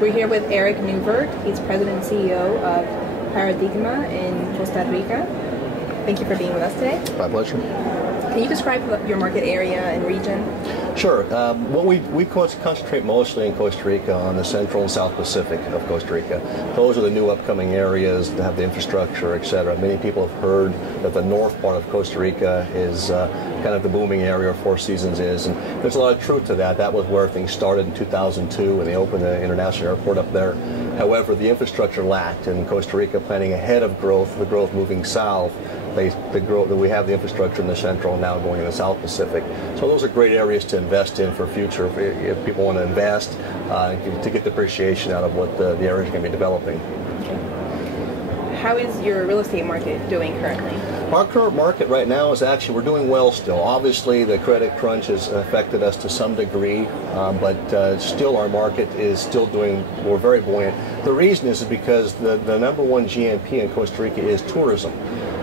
We're here with Eric Neuvert. He's President and CEO of Paradigma in Costa Rica. Thank you for being with us today. My pleasure. Can you describe your market area and region? Sure. Well, we concentrate mostly in Costa Rica on the central and south Pacific of Costa Rica. Those are the new upcoming areas that have the infrastructure, etc. Many people have heard that the north part of Costa Rica is kind of the booming area, or Four Seasons is, and there's a lot of truth to that. That was where things started in 2002 when they opened the international airport up there. However, the infrastructure lacked, and Costa Rica, planning ahead of growth, the growth moving south, the growth that we have the infrastructure in the central and now going in the South Pacific. So those are great areas to invest in for future if people want to invest to get depreciation out of what the area is going to be developing. Okay. How is your real estate market doing currently? Our current market right now is actually, we're doing well still. Obviously, the credit crunch has affected us to some degree, but still our market is still doing, we're very buoyant. The reason is because the number one GNP in Costa Rica is tourism.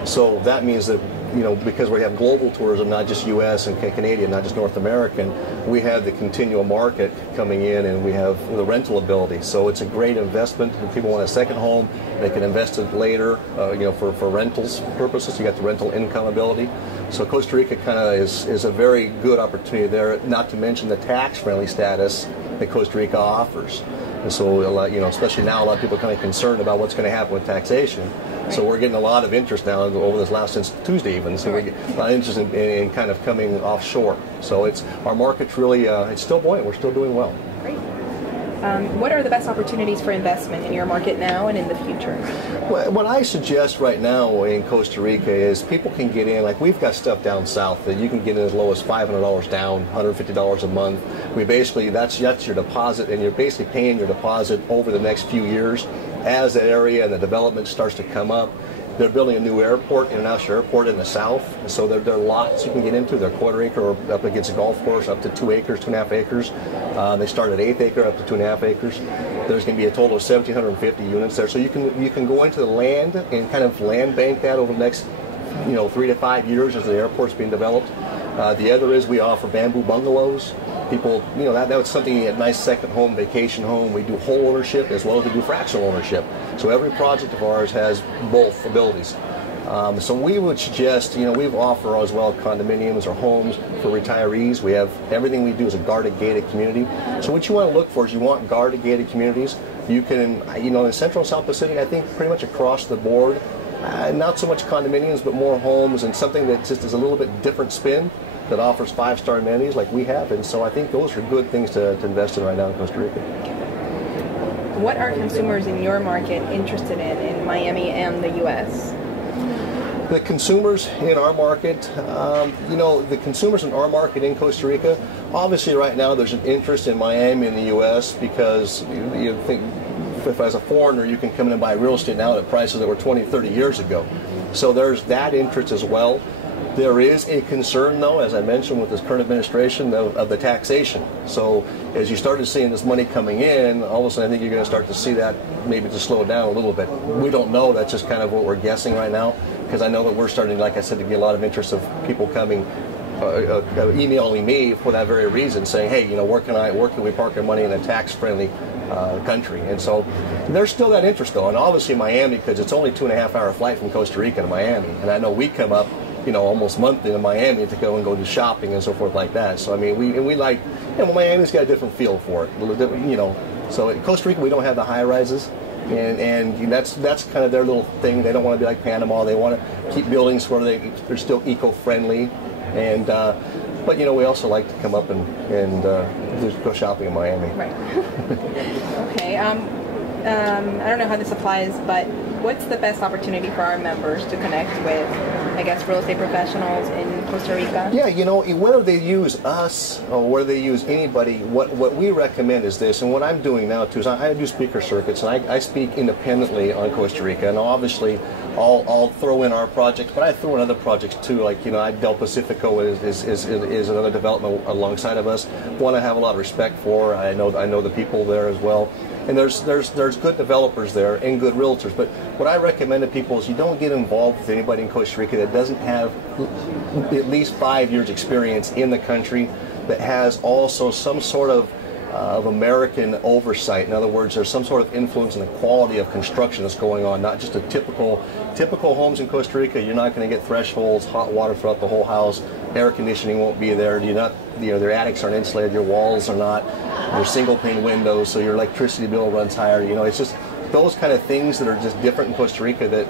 So that means that, you know, because we have global tourism, not just U.S. and Canadian, not just North American, we have the continual market coming in, and we have the rental ability. So it's a great investment. If people want a second home, they can invest it later, you know, for rentals purposes. You got the rental income ability. So Costa Rica kind of is a very good opportunity there, not to mention the tax-friendly status that Costa Rica offers. And so, you know, especially now, a lot of people are kind of concerned about what's going to happen with taxation. So we're getting a lot of interest now over this last, since Tuesday even. So we get a lot of interest in kind of coming offshore. So it's, our market's really, it's still buoyant. We're still doing well. Great. What are the best opportunities for investment in your market now and in the future? Well, what I suggest right now in Costa Rica is people can get in, like we've got stuff down south that you can get in as low as $500 down, $150 a month. We basically, that's your deposit, and you're basically paying your deposit over the next few years as that area and the development starts to come up. They're building a new airport, international airport in the south, so there are lots you can get into. They're quarter acre or up against a golf course, up to 2 acres, 2.5 acres. They start at 1/8 acre up to 2.5 acres. There's going to be a total of 1,750 units there. So you can go into the land and kind of land bank that over the next, you know, 3 to 5 years as the airport's being developed. The other is we offer bamboo bungalows. People, you know, that's something, a nice second home, vacation home. We do whole ownership as well as we do fractional ownership. So every project of ours has both abilities. So we would suggest, you know, we offer as well condominiums or homes for retirees. We have, everything we do is a guarded gated community. So what you want to look for is you want guarded gated communities. You can, you know, in Central and South Pacific, I think pretty much across the board, not so much condominiums, but more homes and something that just is a little bit different spin that offers 5-star amenities like we have. And so I think those are good things to invest in right now in Costa Rica. What are consumers in your market interested in Miami and the U.S.? The consumers in our market, you know, the consumers in our market in Costa Rica, obviously right now there's an interest in Miami and the U.S. because you think, if as a foreigner you can come in and buy real estate now at prices that were 20, 30 years ago. So there's that interest as well. There is a concern, though, as I mentioned, with this current administration of the taxation. So as you started seeing this money coming in, all of a sudden I think you're going to start to see that maybe to slow down a little bit. We don't know. That's just kind of what we're guessing right now, because I know that we're starting, like I said, to get a lot of interest of people coming, emailing me for that very reason, saying, hey, you know, where can we park our money in a tax-friendly country? And so there's still that interest, though. And obviously Miami, because it's only 2.5-hour flight from Costa Rica to Miami. And I know we come up, you know, almost monthly in Miami to go and go do shopping and so forth like that. So I mean, we like, you know, Miami's got a different feel for it, you know. So in Costa Rica we don't have the high rises, and that's kind of their little thing. They don't want to be like Panama. They want to keep buildings where they're still eco-friendly, and but you know, we also like to come up and just go shopping in Miami. Right. Okay. I don't know how this applies, but what's the best opportunity for our members to connect with, I guess, real estate professionals in Costa Rica? Yeah, you know, whether they use us or whether they use anybody, what we recommend is this, and what I'm doing now too is I do speaker circuits, and I speak independently on Costa Rica, and obviously I'll throw in our projects, but I throw in other projects too, like, you know, Del Pacifico is another development alongside of us, one I have a lot of respect for. I know the people there as well. And there's good developers there and good realtors. But what I recommend to people is you don't get involved with anybody in Costa Rica that doesn't have at least 5 years experience in the country, that has also some sort of of American oversight. In other words, there's some sort of influence in the quality of construction that's going on, not just a typical homes in Costa Rica. You're not going to get thresholds, hot water throughout the whole house, air conditioning won't be there. Their attics aren't insulated, your walls are not, they're single pane windows, so your electricity bill runs higher. It's just those kind of things that are just different in Costa Rica that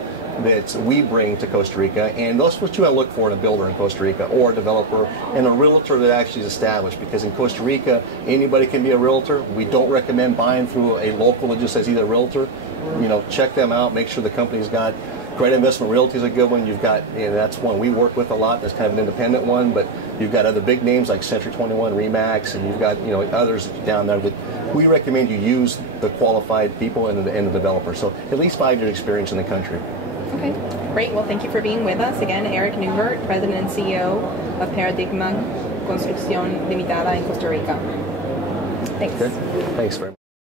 we bring to Costa Rica, and that's what you want to look for in a builder in Costa Rica, or a developer, and a realtor that actually is established. Because in Costa Rica, anybody can be a realtor. We don't recommend buying through a local that just says either realtor. Check them out. Make sure the company's got Great Investment Realty is a good one. You've got, that's one we work with a lot. That's kind of an independent one, but you've got other big names like Century 21, Remax, and you've got others down there. But we recommend you use the qualified people and the developer. So at least 5 years experience in the country. Okay, great. Well, thank you for being with us. Again, Eric Neuvert, President and CEO of Paradigma Construcción Limitada in Costa Rica. Thanks. Okay. Thanks very much.